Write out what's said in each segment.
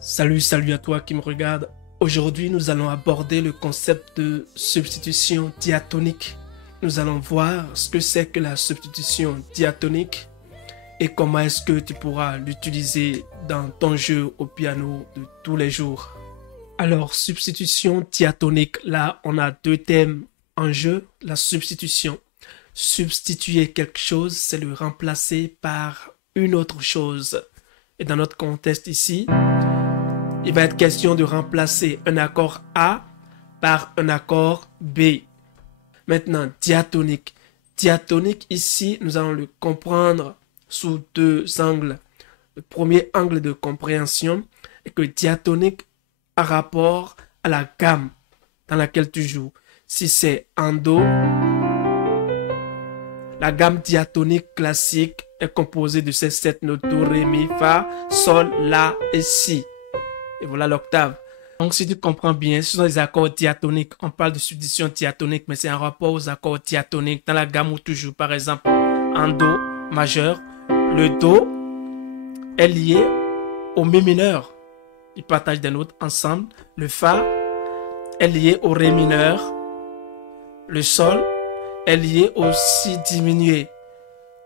Salut à toi qui me regarde. Aujourd'hui, nous allons aborder le concept de substitution diatonique. Nous allons voir ce que c'est que la substitution diatonique et comment est-ce que tu pourras l'utiliser dans ton jeu au piano de tous les jours. Alors, substitution diatonique, là, on a deux thèmes en jeu. La substitution. Substituer quelque chose, c'est le remplacer par une autre chose. Et dans notre contexte ici, il va être question de remplacer un accord A par un accord B. Maintenant, diatonique. Diatonique, ici, nous allons le comprendre sous deux angles. Le premier angle de compréhension est que diatonique a rapport à la gamme dans laquelle tu joues. Si c'est en Do, la gamme diatonique classique est composée de ces 7 notes Do, Ré, Mi, Fa, Sol, La et Si. Et voilà l'octave. Donc, si tu comprends bien, ce sont des accords diatoniques. On parle de substitution diatonique, mais c'est un rapport aux accords diatoniques dans la gamme où tu joues. Par exemple, en Do majeur, le Do est lié au Mi mineur. Ils partagent des notes ensemble. Le Fa est lié au Ré mineur. Le Sol est lié au Si diminué.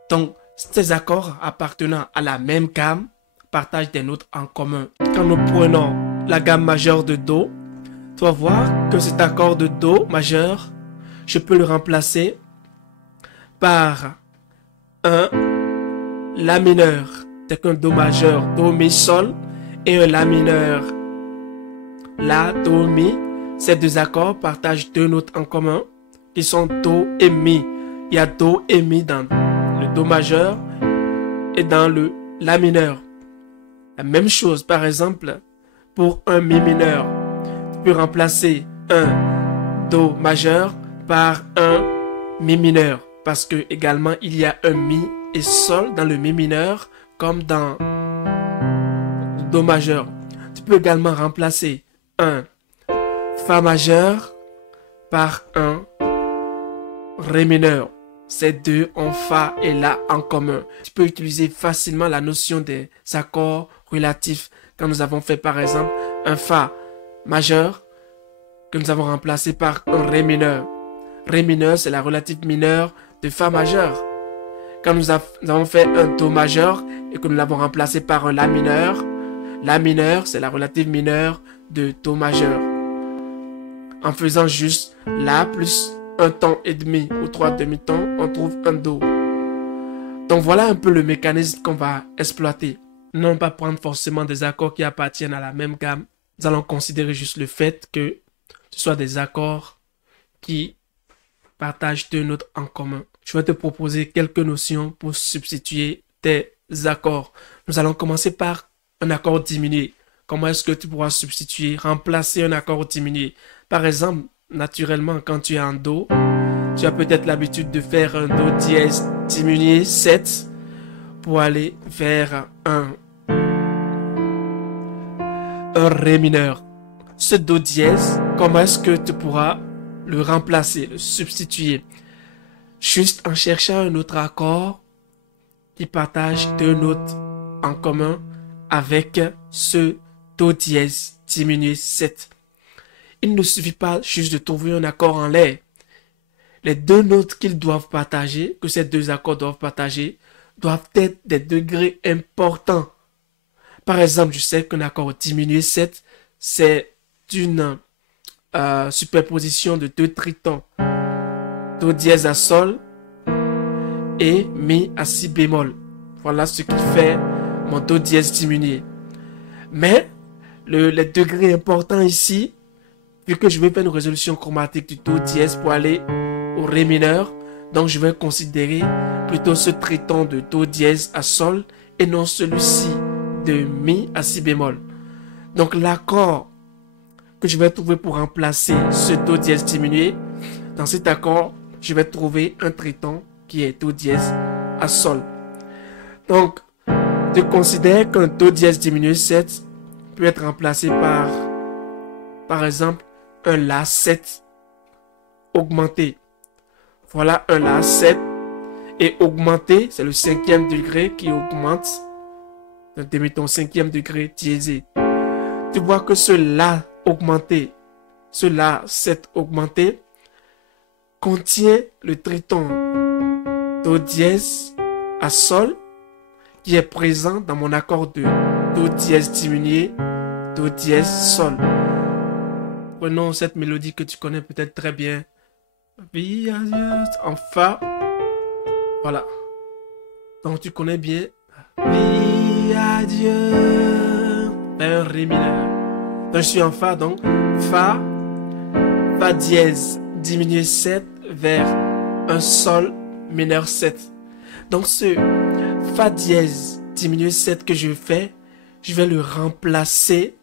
Donc, ces accords appartenant à la même gamme partagent des notes en commun. Quand nous prenons la gamme majeure de Do, tu vas voir que cet accord de Do majeur, je peux le remplacer par un La mineur. C'est qu'un Do majeur, Do, Mi, Sol, et un La mineur. La, Do, Mi. Ces deux accords partagent deux notes en commun qui sont Do et Mi. Il y a Do et Mi dans le Do majeur et dans le La mineur. La même chose, par exemple, pour un Mi mineur. Tu peux remplacer un Do majeur par un Mi mineur. Parce que également, il y a un Mi et Sol dans le Mi mineur comme dans le Do majeur. Tu peux également remplacer un Fa majeur par un Ré mineur. Ces deux ont Fa et La en commun. Tu peux utiliser facilement la notion des accords relatifs quand nous avons fait par exemple un Fa majeur que nous avons remplacé par un Ré mineur. Ré mineur, c'est la relative mineure de Fa majeur. Quand nous avons fait un Do majeur et que nous l'avons remplacé par un La mineur, c'est la relative mineure de Do majeur. En faisant juste La plus un ton et demi ou 3 demi-tons, on trouve un Do. Donc voilà un peu le mécanisme qu'on va exploiter. Non pas prendre forcément des accords qui appartiennent à la même gamme. Nous allons considérer juste le fait que ce soit des accords qui partagent deux notes en commun. Je vais te proposer quelques notions pour substituer tes accords. Nous allons commencer par un accord diminué. Comment est-ce que tu pourras substituer, remplacer un accord diminué? Par exemple, naturellement, quand tu es en Do, tu as peut-être l'habitude de faire un Do dièse diminué 7 pour aller vers un Ré mineur. Ce Do dièse, comment est-ce que tu pourras le remplacer, le substituer? Juste en cherchant un autre accord qui partage deux notes en commun avec ce Do dièse diminué 7. Il ne suffit pas juste de trouver un accord en l'air. Les deux notes qu'ils doivent partager, que ces deux accords doivent partager, doivent être des degrés importants. Par exemple, je sais qu'un accord diminué 7, c'est une superposition de deux tritons. Do dièse à Sol et Mi à Si bémol. Voilà ce qui fait mon Do dièse diminué. Mais les degrés importants ici, vu que je vais faire une résolution chromatique du Do dièse pour aller au Ré mineur, donc je vais considérer plutôt ce triton de Do dièse à Sol et non celui-ci de Mi à Si bémol. Donc l'accord que je vais trouver pour remplacer ce Do dièse diminué, dans cet accord, je vais trouver un triton qui est Do dièse à Sol. Donc, je considère qu'un Do dièse diminué 7 peut être remplacé par exemple, un La 7 augmenté. Voilà un La 7 et augmenté, c'est le 5e degré qui augmente un demi-ton 5e degré diésé. Tu vois que ce La augmenté, ce La 7 augmenté, contient le triton Do dièse à Sol qui est présent dans mon accord de Do dièse diminué, Do dièse Sol. Prenons cette mélodie que tu connais peut-être très bien. Vie à Dieu en Fa. Voilà. Donc tu connais bien. Vie à Dieu. Un Ré mineur. Donc je suis en Fa, donc Fa, Fa dièse diminué 7 vers un Sol mineur 7. Donc ce Fa dièse diminué 7 que je fais, je vais le remplacer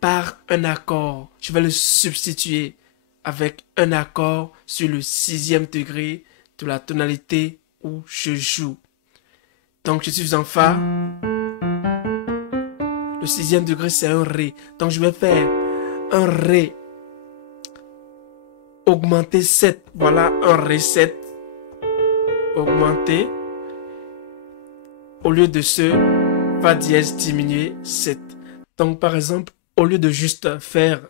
par un accord. Je vais le substituer avec un accord sur le 6e degré de la tonalité où je joue. Donc je suis en Fa. Le 6e degré c'est un Ré. Donc je vais faire un Ré augmenté 7. Voilà un Ré 7 augmenté. Au lieu de ce Fa dièse diminué 7. Donc par exemple, au lieu de juste faire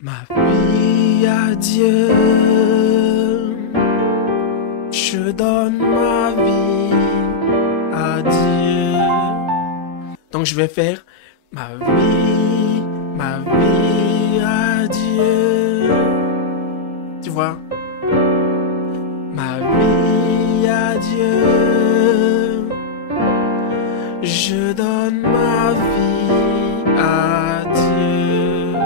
ma vie à Dieu, je donne ma vie à Dieu. Donc je vais faire ma vie à Dieu. Tu vois? Ma vie à Dieu. Je donne ma vie à Dieu.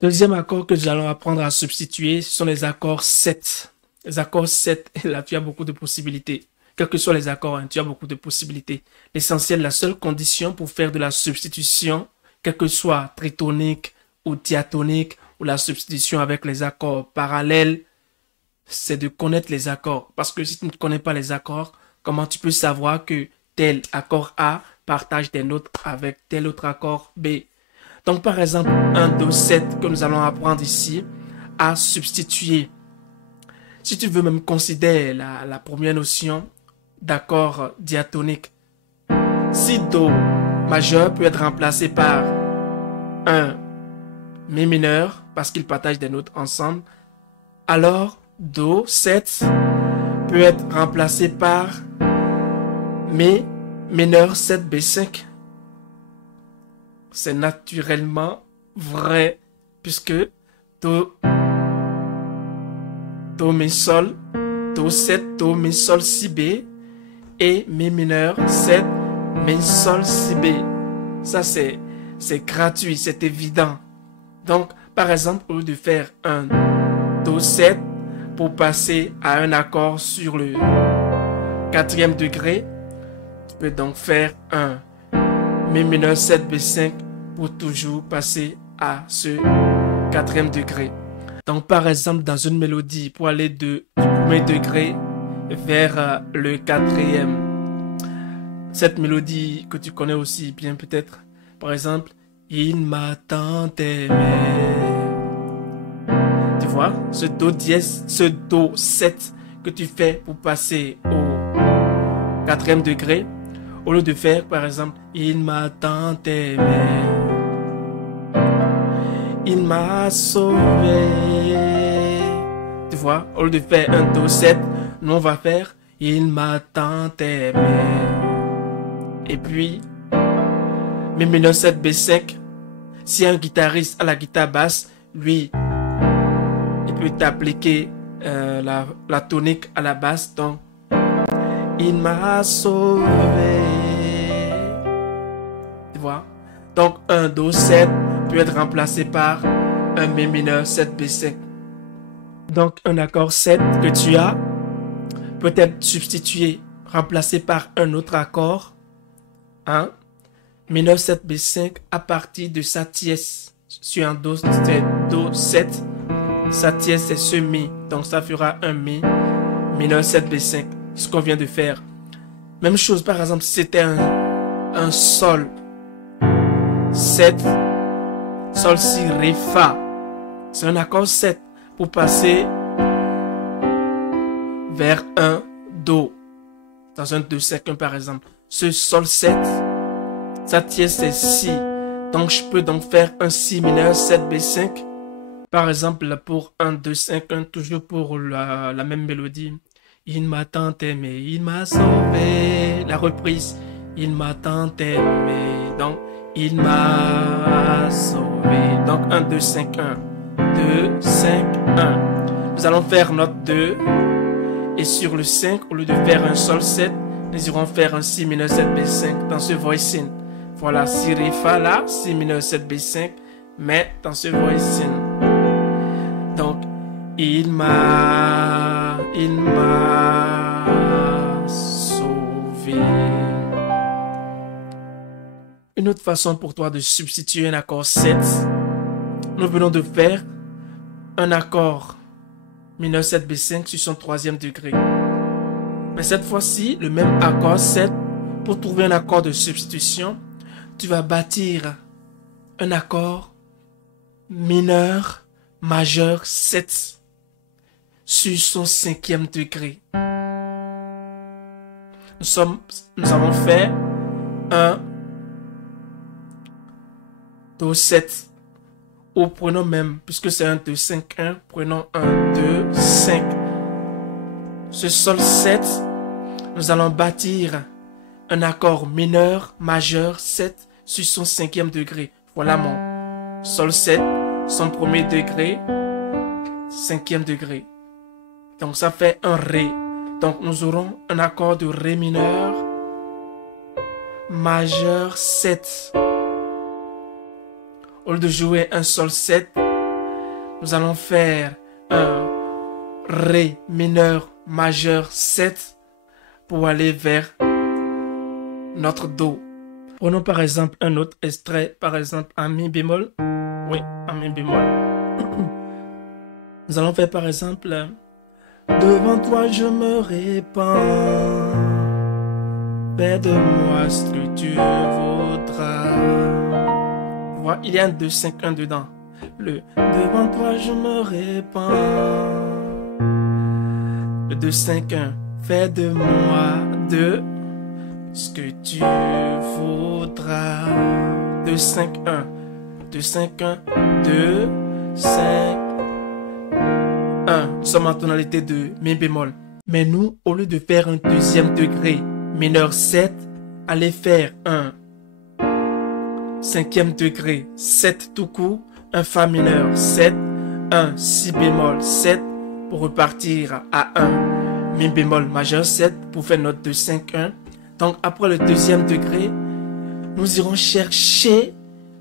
Deuxième accord que nous allons apprendre à substituer, ce sont les accords 7. Les accords 7, là tu as beaucoup de possibilités. Quels que soient les accords, hein, tu as beaucoup de possibilités. L'essentiel, la seule condition pour faire de la substitution, quel que soit tritonique ou diatonique, ou la substitution avec les accords parallèles, c'est de connaître les accords. Parce que si tu ne connais pas les accords, comment tu peux savoir que tel accord A partage des notes avec tel autre accord B? Donc par exemple, un Do 7 que nous allons apprendre ici, à substituer. Si tu veux même considérer la première notion d'accord diatonique, si Do majeur peut être remplacé par un Mi mineur, parce qu'ils partagent des notes ensemble, alors Do 7 peut être remplacé par Mi mineur 7 B5. C'est naturellement vrai, puisque Do Mi Sol, Do 7, Do Mi Sol Si B et Mi mineur 7 Mi Sol Si B. Ça c'est gratuit, c'est évident. Donc, par exemple, au lieu de faire un Do 7 pour passer à un accord sur le 4e degré, tu peux donc faire un Mi mineur 7 B5 pour toujours passer à ce 4e degré. Donc, par exemple, dans une mélodie, pour aller du 1er degré vers le 4e, cette mélodie que tu connais aussi bien peut-être, par exemple, il m'a tant aimé. Tu vois, ce Do dièse, ce Do 7 que tu fais pour passer au 4e degré, au lieu de faire par exemple, il m'a tant aimé, il m'a sauvé. Tu vois, au lieu de faire un Do 7, nous on va faire il m'a tant aimé. Et puis, Mi mineur 7 B5, si un guitariste à la guitare basse, lui, il peut t'appliquer la tonique à la basse, donc il m'a sauvé. Tu vois? Donc un Do 7 peut être remplacé par un Mi mineur 7 B5. Donc un accord 7 que tu as peut être substitué, remplacé par un autre accord, hein? Mineur 7 B5 à partir de sa tierce. Sur un Do, c'est Do 7. Sa tierce c'est ce Mi. Donc ça fera un Mi mineur 7 B5. Ce qu'on vient de faire. Même chose par exemple si c'était un Sol 7. Sol Si Ré Fa. C'est un accord 7 pour passer vers un Do. dans un 2-5-1 par exemple. Ce sol 7, sa tierce c'est Si. Donc je peux donc faire un Si mineur 7 B5. Par exemple pour un 2-5-1, toujours pour la même mélodie. Il m'a tant aimé, il m'a sauvé. La reprise. Il m'a tant aimé. Donc il m'a sauvé. Donc 1, 2, 5, 1. 2, 5, 1. Nous allons faire note 2. Et sur le 5, au lieu de faire un sol 7, nous irons faire un Si mineur 7 B5 dans ce voicing. Voilà, Si Ré Fa là, Si mineur 7 B5, mais dans ce voicing. Donc, il m'a sauvé. Une autre façon pour toi de substituer un accord 7, nous venons de faire un accord mineur 7 B5 sur son troisième degré. Mais cette fois-ci, le même accord 7, pour trouver un accord de substitution, tu vas bâtir un accord mineur majeur 7 sur son cinquième degré. Nous avons fait un Do 7. Ou prenons même, puisque c'est un 2, 5, 1, prenons un 2, 5. Ce sol 7, nous allons bâtir un accord mineur majeur 7 sur son cinquième degré. Voilà mon sol 7, son premier degré, cinquième degré. Donc ça fait un Ré. Donc nous aurons un accord de Ré mineur majeur 7. Au lieu de jouer un Sol 7, nous allons faire un Ré mineur majeur 7 pour aller vers notre Do. Prenons par exemple un autre extrait, par exemple un Mi bémol. Oui, un Mi bémol. Nous allons faire par exemple devant toi je me répands, fais de moi ce que tu voudras. Il y a un 2, 5, 1 dedans. Le devant toi je me répands. Le 2, 5, 1. Fais de moi de ce que tu voudras. 2, 5, 1. 2, 5, 1. 2, 5, 1. Nous sommes en tonalité de Mi bémol. Mais nous, au lieu de faire un deuxième degré mineur 7, allez faire un cinquième degré 7 tout court, un Fa mineur 7, un Si bémol 7 pour repartir à 1 Mi bémol majeur 7 pour faire notre 2, 5, 1. Donc après le deuxième degré, nous irons chercher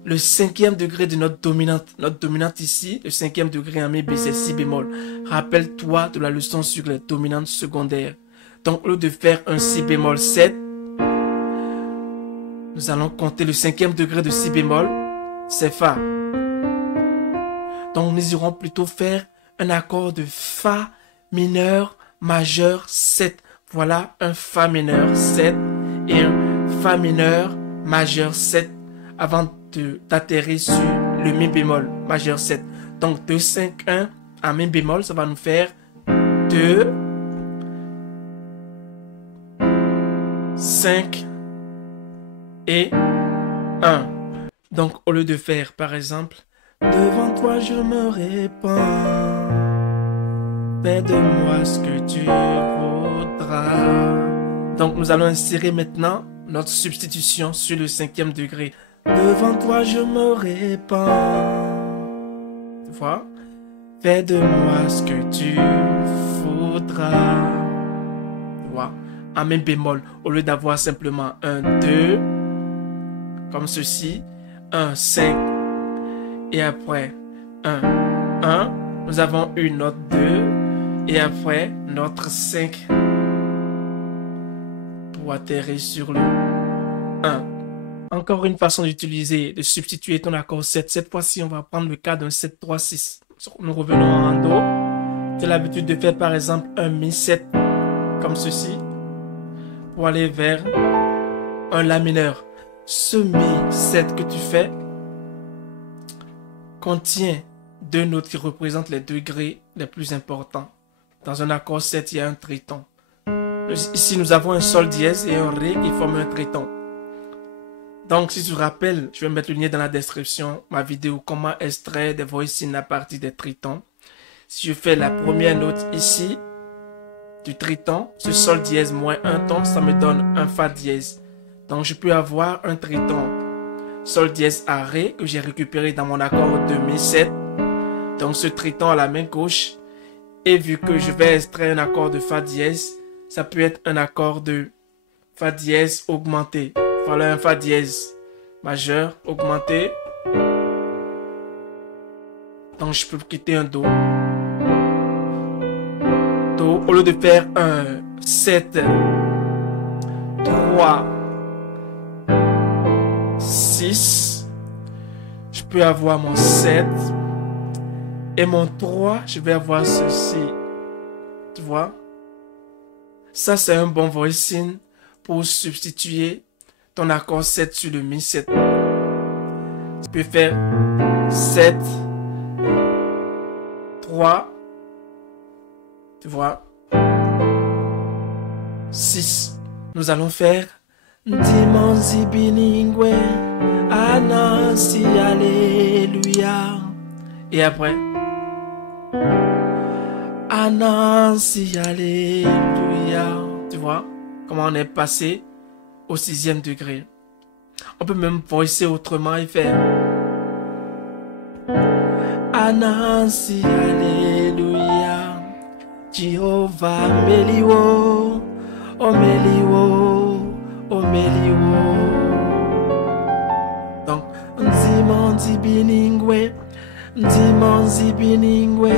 le cinquième degré de notre dominante. Notre dominante ici, le cinquième degré en Mi B, c'est Si bémol. Rappelle-toi de la leçon sur les dominantes secondaires. Donc au lieu de faire un Si bémol 7, nous allons compter le cinquième degré de Si bémol, c'est Fa. Donc nous irons plutôt faire un accord de Fa mineur majeur 7. Voilà un Fa mineur 7 et un Fa mineur majeur 7 avant d'atterrir sur le Mi bémol majeur 7. Donc 2, 5, 1 en Mi bémol, ça va nous faire 2, 5 et 1. Donc au lieu de faire par exemple devant toi je me répands, fais de moi ce que tu voudras. Donc nous allons insérer maintenant notre substitution sur le cinquième degré. Devant toi je me répands, tu vois, fais de moi ce que tu voudras. Tu vois, en Mi bémol, au lieu d'avoir simplement un 2 comme ceci, un 5 et après un 1, nous avons une note 2 et après notre 5 pour atterrir sur le 1. Encore une façon d'utiliser, de substituer ton accord 7. Cette fois-ci, on va prendre le cas d'un 7, 3, 6. Nous revenons en Do. Tu as l'habitude de faire par exemple un Mi 7 comme ceci pour aller vers un La mineur. Ce Mi 7 que tu fais contient deux notes qui représentent les degrés les plus importants. Dans un accord 7, il y a un triton. Ici, nous avons un sol dièse et un ré qui forment un triton. Donc, si tu te rappelles, je vais mettre le lien dans la description, ma vidéo comment extraire des voicings à partir des tritons. Si je fais la première note ici, du triton, ce sol dièse moins un ton, ça me donne un fa dièse. Donc, je peux avoir un triton sol dièse à ré que j'ai récupéré dans mon accord de mi 7. Donc, ce triton à la main gauche. Et vu que je vais extraire un accord de fa dièse, ça peut être un accord de fa dièse augmenté. Voilà un fa dièse majeur augmenté. Donc je peux quitter un do. Do, au lieu de faire un 7, 3, 6, je peux avoir mon 7 et mon 3, je vais avoir ceci. Tu vois? Ça, c'est un bon voicing pour substituer ton accord 7 sur le mi 7. Tu peux faire 7, 3, tu vois, 6. Nous allons faire Dimanzi bilingue, Anansi, Alléluia. Et après, Anansi, Alléluia. Tu vois comment on est passé au 6e degré. On peut même voicer autrement et faire Anansi, Alléluia. Jehovah Meliwo, O Meliwo, O Meliwo. Donc, Dimanzi bilingue, Dimanzi bilingue,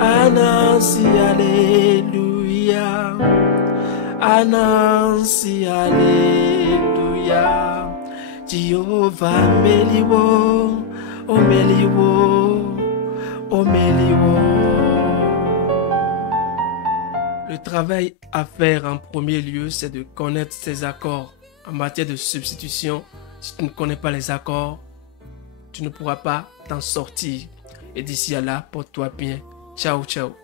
Anansi, Alléluia. Anansi, Alléluia. Jehovah Meliwo, O Meliwo, O Meliwo. Le travail à faire en premier lieu, c'est de connaître ces accords. En matière de substitution, si tu ne connais pas les accords, tu ne pourras pas t'en sortir. Et d'ici à là, porte-toi bien. Ciao, ciao.